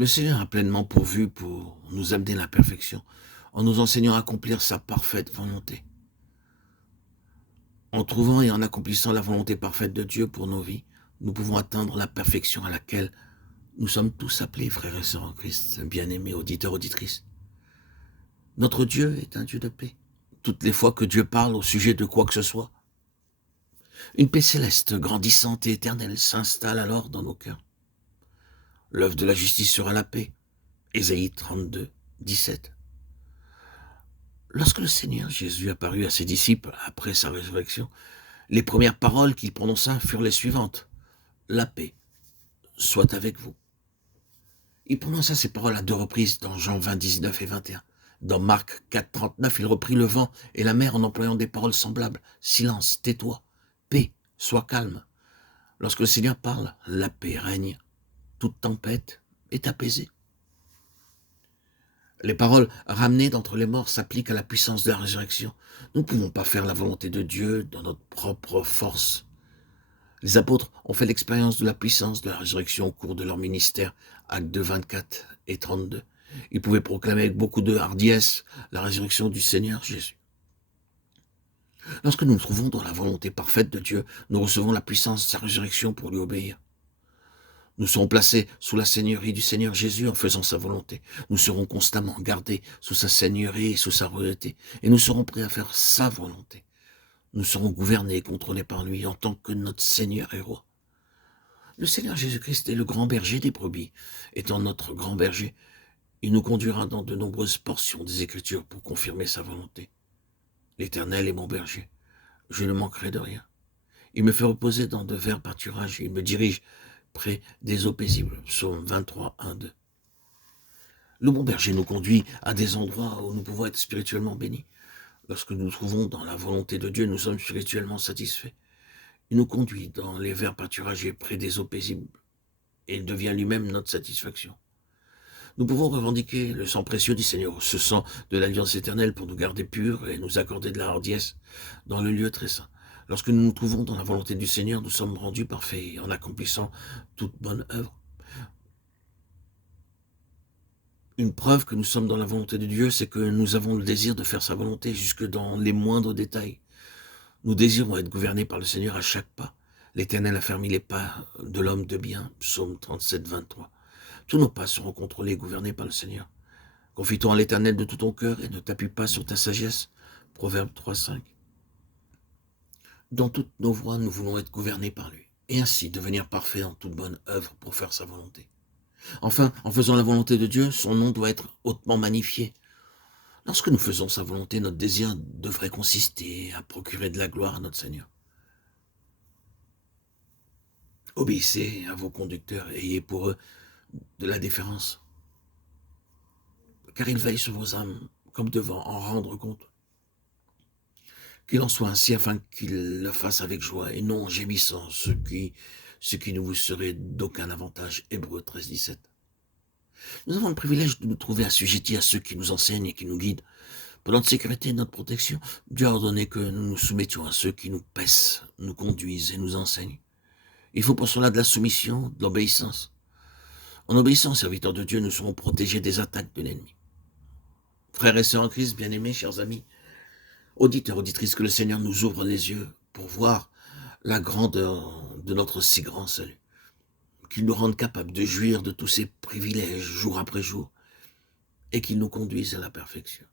Le Seigneur a pleinement pourvu pour nous amener à la perfection, en nous enseignant à accomplir sa parfaite volonté. En trouvant et en accomplissant la volonté parfaite de Dieu pour nos vies, nous pouvons atteindre la perfection à laquelle nous sommes tous appelés, frères et sœurs en Christ, bien-aimés auditeurs, auditrices. Notre Dieu est un Dieu de paix. Toutes les fois que Dieu parle au sujet de quoi que ce soit, une paix céleste, grandissante et éternelle s'installe alors dans nos cœurs. L'œuvre de la justice sera la paix. Ésaïe 32, 17. Lorsque le Seigneur Jésus apparut à ses disciples après sa résurrection, les premières paroles qu'il prononça furent les suivantes. La paix soit avec vous. Il prononça ces paroles à deux reprises dans Jean 20, 19 et 21. Dans Marc 4, 39, il reprit le vent et la mer en employant des paroles semblables. Silence, tais-toi. Paix, sois calme. Lorsque le Seigneur parle, la paix règne. Toute tempête est apaisée. Les paroles ramenées d'entre les morts s'appliquent à la puissance de la résurrection. Nous ne pouvons pas faire la volonté de Dieu dans notre propre force. Les apôtres ont fait l'expérience de la puissance de la résurrection au cours de leur ministère, Actes 2, 24 et 32. Ils pouvaient proclamer avec beaucoup de hardiesse la résurrection du Seigneur Jésus. Lorsque nous nous trouvons dans la volonté parfaite de Dieu, nous recevons la puissance de sa résurrection pour lui obéir. Nous serons placés sous la seigneurie du Seigneur Jésus en faisant sa volonté. Nous serons constamment gardés sous sa seigneurie et sous sa royauté. Et nous serons prêts à faire sa volonté. Nous serons gouvernés et contrôlés par lui en tant que notre Seigneur et Roi. Le Seigneur Jésus-Christ est le grand berger des brebis. Étant notre grand berger, il nous conduira dans de nombreuses portions des Écritures pour confirmer sa volonté. L'Éternel est mon berger. Je ne manquerai de rien. Il me fait reposer dans de verts pâturages. Il me dirige près des eaux paisibles. Psaume 23, 1, 2. Le bon berger nous conduit à des endroits où nous pouvons être spirituellement bénis. Lorsque nous nous trouvons dans la volonté de Dieu, nous sommes spirituellement satisfaits. Il nous conduit dans les verts pâturagers près des eaux paisibles et il devient lui-même notre satisfaction. Nous pouvons revendiquer le sang précieux du Seigneur, ce sang de l'alliance éternelle pour nous garder purs et nous accorder de la hardiesse dans le lieu très saint. Lorsque nous nous trouvons dans la volonté du Seigneur, nous sommes rendus parfaits en accomplissant toute bonne œuvre. Une preuve que nous sommes dans la volonté de Dieu, c'est que nous avons le désir de faire sa volonté jusque dans les moindres détails. Nous désirons être gouvernés par le Seigneur à chaque pas. L'Éternel a fermé les pas de l'homme de bien, psaume 37, 23. Tous nos pas seront contrôlés et gouvernés par le Seigneur. Confie-toi en l'Éternel de tout ton cœur et ne t'appuie pas sur ta sagesse, proverbe 3, 5. Dans toutes nos voies, nous voulons être gouvernés par lui, et ainsi devenir parfaits en toute bonne œuvre pour faire sa volonté. Enfin, en faisant la volonté de Dieu, son nom doit être hautement magnifié. Lorsque nous faisons sa volonté, notre désir devrait consister à procurer de la gloire à notre Seigneur. Obéissez à vos conducteurs et ayez pour eux de la déférence, car ils veillent sur vos âmes comme devant en rendre compte. Qu'il en soit ainsi afin qu'ils le fassent avec joie et non en gémissant, ce qui ne vous serait d'aucun avantage. Hébreux 13, 17. Nous avons le privilège de nous trouver assujettis à ceux qui nous enseignent et qui nous guident. Pour notre sécurité et notre protection, Dieu a ordonné que nous nous soumettions à ceux qui nous paissent, nous conduisent et nous enseignent. Il faut pour cela de la soumission, de l'obéissance. En obéissant aux serviteurs de Dieu, nous serons protégés des attaques de l'ennemi. Frères et sœurs en Christ, bien-aimés, chers amis, auditeurs, auditrices, que le Seigneur nous ouvre les yeux pour voir la grandeur de notre si grand salut, qu'il nous rende capables de jouir de tous ses privilèges jour après jour et qu'il nous conduise à la perfection.